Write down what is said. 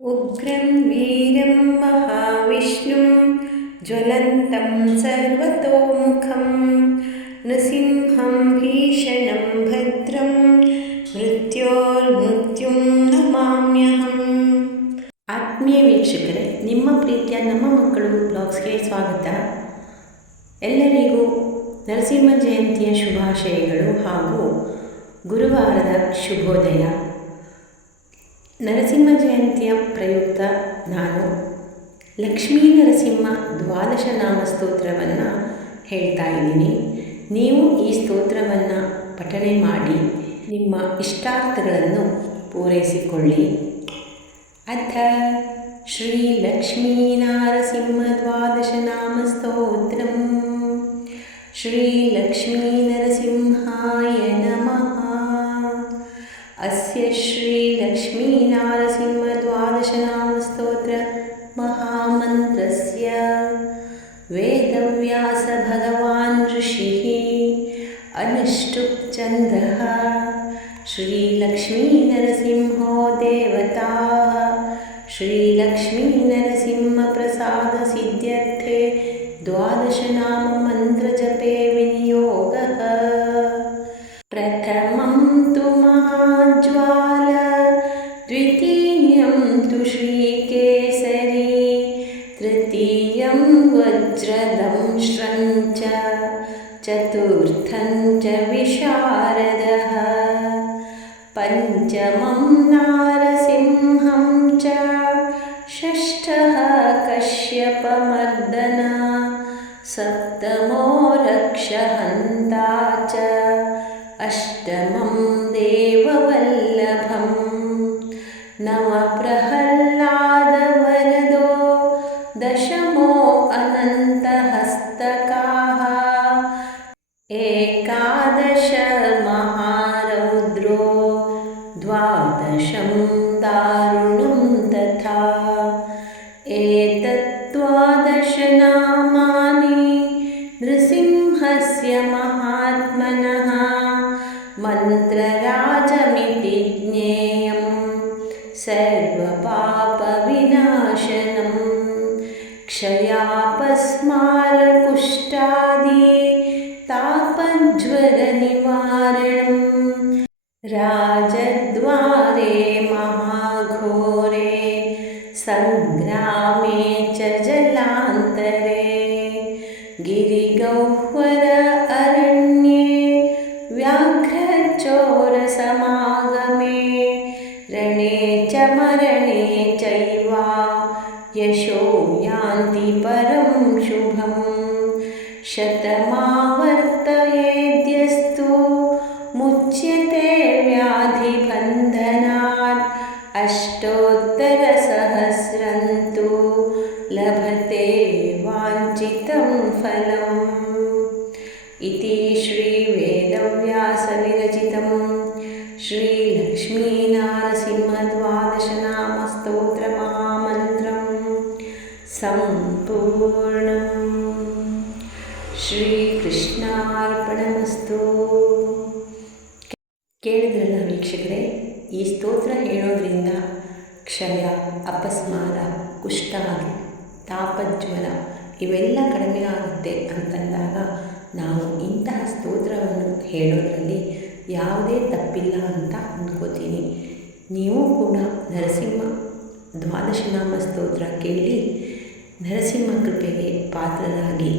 उग्रं वीरं महाविष्णुं ज्वलन्तं सर्वतोमुखं नृसिंहं भीषणं भद्रं मृत्योर्मೃತ್ಯುಂ ನಮಾಮ್ಯಹಂ. ಆತ್ಮೀಯ ವೀಕ್ಷಕರೇ, ನಿಮ್ಮ ಪ್ರೀತಿಯ ನಮ್ಮ ಮಕ್ಕಳು ಬ್ಲಾಗ್ಸ್ಗೆ ಸ್ವಾಗತ. ಎಲ್ಲರಿಗೂ ನರಸಿಂಹ ಜಯಂತಿಯ ಶುಭಾಶಯಗಳು ಹಾಗೂ ಗುರುವಾರದ ಶುಭೋದಯ. ನರಸಿಂಹ ಜಯಂತಿಯ ಪ್ರಯುಕ್ತ ನಾನು ಲಕ್ಷ್ಮೀ ನರಸಿಂಹ ದ್ವಾದಶ ನಾಮ ಸ್ತೋತ್ರವನ್ನು ಹೇಳ್ತಾ ಇದ್ದೀನಿ. ನೀವು ಈ ಸ್ತೋತ್ರವನ್ನು ಪಠಣೆ ಮಾಡಿ ನಿಮ್ಮ ಇಷ್ಟಾರ್ಥಗಳನ್ನು ಪೂರೈಸಿಕೊಳ್ಳಿ. ಅಥ ಶ್ರೀ ಲಕ್ಷ್ಮೀ ನರಸಿಂಹ ದ್ವಾದಶ ನಾಮ ಸ್ತೋತ್ರಂ. ಶ್ರೀ ಲಕ್ಷ್ಮೀ ನರಸಿಂಹಾಯ ನಮಃ. ಅಸ್ಯ ಶ್ರೀ ಲಕ್ಷ್ಮೀ ನರಸಿಂಹ ದ್ವಾದಶ ನಾಮ ಸ್ತೋತ್ರ ಮಹಾಮಂತ್ರಸ್ಯ ವೇದವ್ಯಾಸ ಭಗವಾನ್ ಋಷಿಃ ಅನುಷ್ಠುಪ್ ಛಂದಃ. ಶ್ರೀ ಲಕ್ಷ್ಮೀ ನರಸಿಂಹೋ ದೇವತಾ. ಶ್ರೀ ಲಕ್ಷ್ಮೀ ನರಸಿಂಹ ಪ್ರಸಾದ ಸಿದ್ಧ್ಯರ್ಥೆ ದ್ವಾದಶ ನಾಮ ಮಂತ್ರ ಜಪೆ ವಿನಿಯೋಗಃ. ಪ್ರಥಮಂ ತು ಮಹಾಜ್ವಾಲ, ದ್ವಿತೀಯಂ ತು ಶ್ರೀಕೇಸರಿ, ತೃತೀಯಂ ವಜ್ರದಂಶ್ರಂ ಚ, ಚತುರ್ಥಂ ಚ ವಿಶಾರದಃ, ಪಂಚಮಂ ನಾರಸಿಂಹಂ ಚ, ಷಷ್ಠಃ ಕಶ್ಯಪಮರ್ದನ, ಸಪ್ತಮೋ ರಕ್ಷಹಂತಾ ಚ, ಅಷ್ಟಮಂ ದೇವವಲ್ಲಭಂ, ನವ ಪ್ರಹ್ಲಾದವರದೋ, ದಶಮೋ ಅನಂತಹಸ್ತಕಾಃ, ಏಕಾದಶ ಮಹಾರೌದ್ರೋ, ದ್ವಾದಶಂ ದಾರುಣಂ ತಥಾ. ಏತದ್ವಾದಶ ನಾಮಾನಿ ನೃಸಿಂಹಸ್ಯ ಮಹಾತ್ಮನಃ ಮಂತ್ರರಾಜಮಿತಿ ಜ್ಞೇಯಂ, ಸರ್ವಪಾಪವಿನಾಶನಂ, ಕ್ಷಯಾಪಸ್ಮಾರಕುಷ್ಠಾದಿ ತಾಪಜ್ವರನಿವಾರಣಂ, ರಾಜದ್ವಾರೆ ಮಹಾಘೋರೆ ಸಂಗ್ರಾಮೇ ಚ ಜಲಾಂತರೆ, ಗಿರಿಗಹ್ವರ ಅರಣ್ಯೇ ವ್ಯಾಘ್ರಚೋರ ಸಮಾಗಮೇ, ರಣೇ ಚ ಮರಣೇ ಚೈವ ಯಶೋ ಯಾಂತಿ ಪರಂ ಶುಭಂ, ಶತಮಾವರ್ತಯೇದ್ಯಸ್ತು ಮುಚ್ಯತೆ ವ್ಯಾಧಿಬಂಧನಾತ್, ಅಷ್ಟೋತ್ತರಸಹಸ್ರಂತು ಲಭತೆ ವಾಂಛಿತಂ ಫಲಂ. ಇತಿ ಶ್ರೀ ವೇದವ್ಯಾಸ ವಿರಚಿತಂ ಶ್ರೀ ಲಕ್ಷ್ಮೀ ನರಸಿಂಹ ದ್ವಾದಶ ನಾಮ ಸ್ತೋತ್ರ ಮಹಾಮಂತ್ರಂ ಸಂಪೂರ್ಣಂ. ಶ್ರೀಕೃಷ್ಣಾರ್ಪಣಮಸ್ತು. ಕೇಳಿದ್ರಲ್ಲ ವೀಕ್ಷಕರೇ, ಈ ಸ್ತೋತ್ರ ಹೇಳೋದ್ರಿಂದ ಕ್ಷಯ, ಅಪಸ್ಮಾರ, ಕುಷ್ಠಾದಿ, ತಾಪಜ್ವರ ಇವೆಲ್ಲ ಕಡಿಮೆ ಆಗುತ್ತೆ ಅಂತಂದಾಗ ನಾವು ಇಂತಹ ಸ್ತೋತ್ರವನ್ನು ಹೇಳೋದ್ರಲ್ಲಿ ಯಾವುದೇ ತಪ್ಪಿಲ್ಲ ಅಂತ ಅಂದ್ಕೋತೀನಿ. ನೀವು ಕೂಡ ನರಸಿಂಹ ದ್ವಾದಶನಾಮ ಸ್ತೋತ್ರ ಕೇಳಿ ನರಸಿಂಹ ಕೃಪೆಗೆ ಪಾತ್ರರಾಗಿ